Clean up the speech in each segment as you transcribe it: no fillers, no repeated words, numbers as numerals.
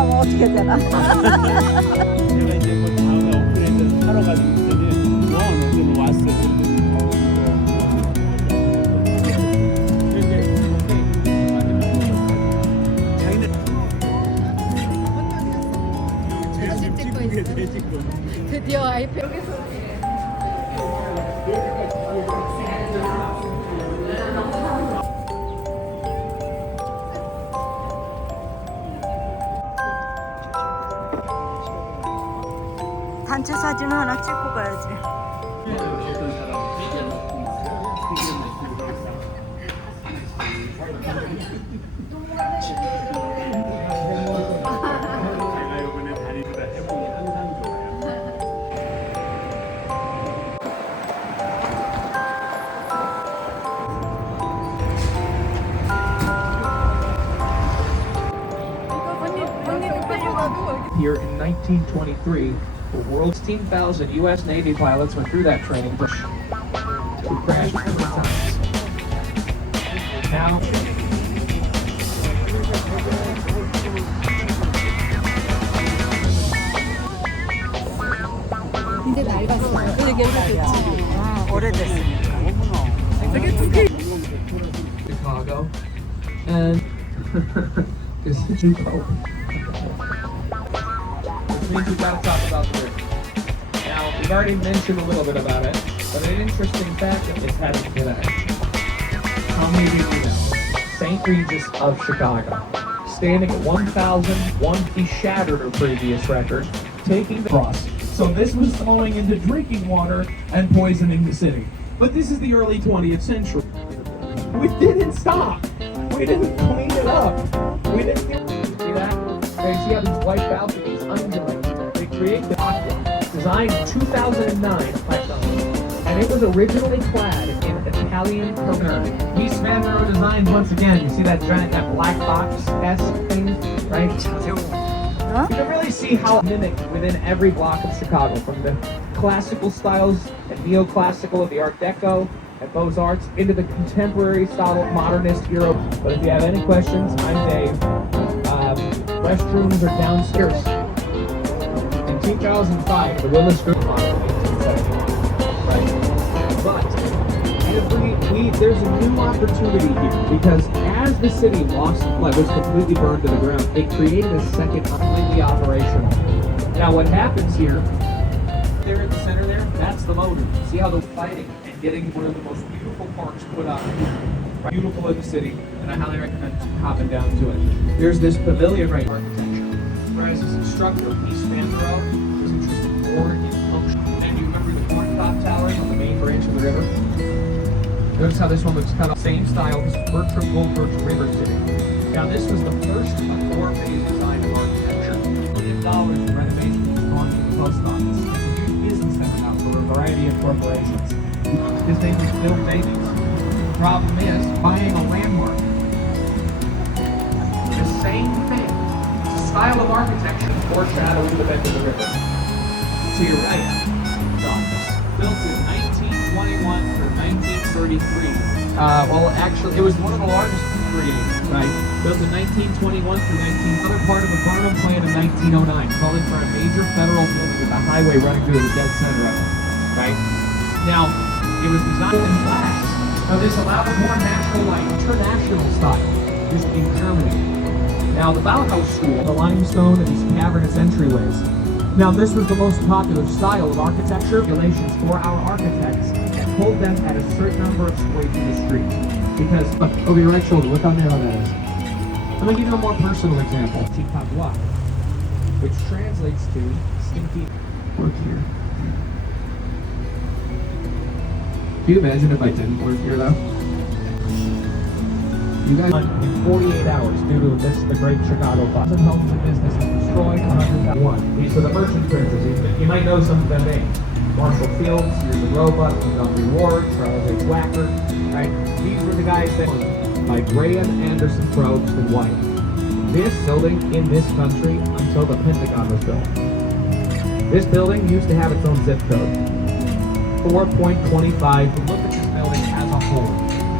하면 어떻게 되나? 제가 이제 뭐 다음에 업그레이드를 하러 가지고 있더니 어제는 왔어. 드디어 아이패드 단체 사진 하나 찍고 가야지. 제가 이번에 다니보다 해보니 항상 좋아요. Here in 1923, the world's 16,000 U.S. Navy pilots went through that training who crashed several times. Now, 근데 낡았어요. 되게 예쁘겠지. 아, 오래됐으니까. Chicago, and this is Chicago. Which means we've got to talk about the river. Now, we've already mentioned a little bit about it, but an interesting fact is having today. How many of you know St. Regis of Chicago, standing at 1,001, he shattered her previous record, taking the cross. So this was flowing into drinking water and poisoning the city. But this is the early 20th century. We didn't stop. We didn't clean it up. We didn't see that? Okay, see how these white balconies undulate? They create the aqua, designed in 2009 by someone. And it was originally clad in Italian Carrara. East Van Row designs once again. You see that giant, that black box-esque thing, right? Huh? You can really see how mimicked within every block of Chicago, from the classical styles and neoclassical of the Art Deco and Beaux-Arts into the contemporary style of modernist Europe. But if you have any questions, I'm Dave. Restrooms are downstairs. In 2005, the Willis Group model in 1871. Right? But there's a new opportunity here, because as the city was completely burned to the ground, it created a second completely operational. Now what happens here, there in the center there, that's the motor. See how they're fighting and getting one of the most beautiful parks put up here. Right? Beautiful in the city, and I highly recommend hopping down to it. There's this pavilion right architecture. Whereas this instructor, East Van Row, was interested more in function. And you remember the corncob towers on the main branch of the river? Notice how this one looks kind of same style as Bertram Goldberg's River City. Now this was the first of 4-phase design of architecture. $1 million in renovations gone to the post office. It's a huge business center now for a variety of corporations. His name was Bill Davies. The problem is buying a landmark. The same thing. It's a style of architecture foreshadowing the bend of the river. To your right, built in 1921 through 1933. Well, actually, it was one of the largest created, right? Built in 1921 through 19. Another part of a Burnham plan in 1909, calling for a major federal building with a highway running through the dead center of it, right? Now, it was designed in glass. Now, this allowed a more natural, international style, just in Germany. Now, the Bauhaus school, the limestone and these cavernous entryways. Now, this was the most popular style of architecture. Regulations for our architects hold them at a certain number of square feet of street. Because, look, over your right shoulder, look how narrow that is. I'm going to give you a more personal example. Chicago, which translates to stinky work here. Can you imagine if I didn't work here, though? You guys, in 48 hours, due to the Great Chicago Fire. Thousands of homes and businesses destroyed, 101. These are the merchant princes. You might know some of their names. Marshall Fields, Sears and Roebuck, Montgomery Ward, Charles H. Wacker, right? These were the guys that by Graham, Anderson, Probst, and White. This building in this country until the Pentagon was built. This building used to have its own zip code. 4.25. Look at this building as a whole.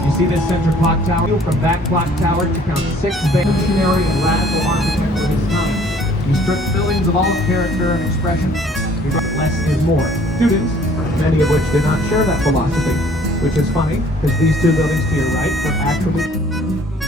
You see this center clock tower? From that clock tower to count 6 revolutionary and radical architecture of his time. He stripped buildings of all character and expression. He wrote less is more. Students, many of which did not share that philosophy, which is funny, because these two buildings to your right were actually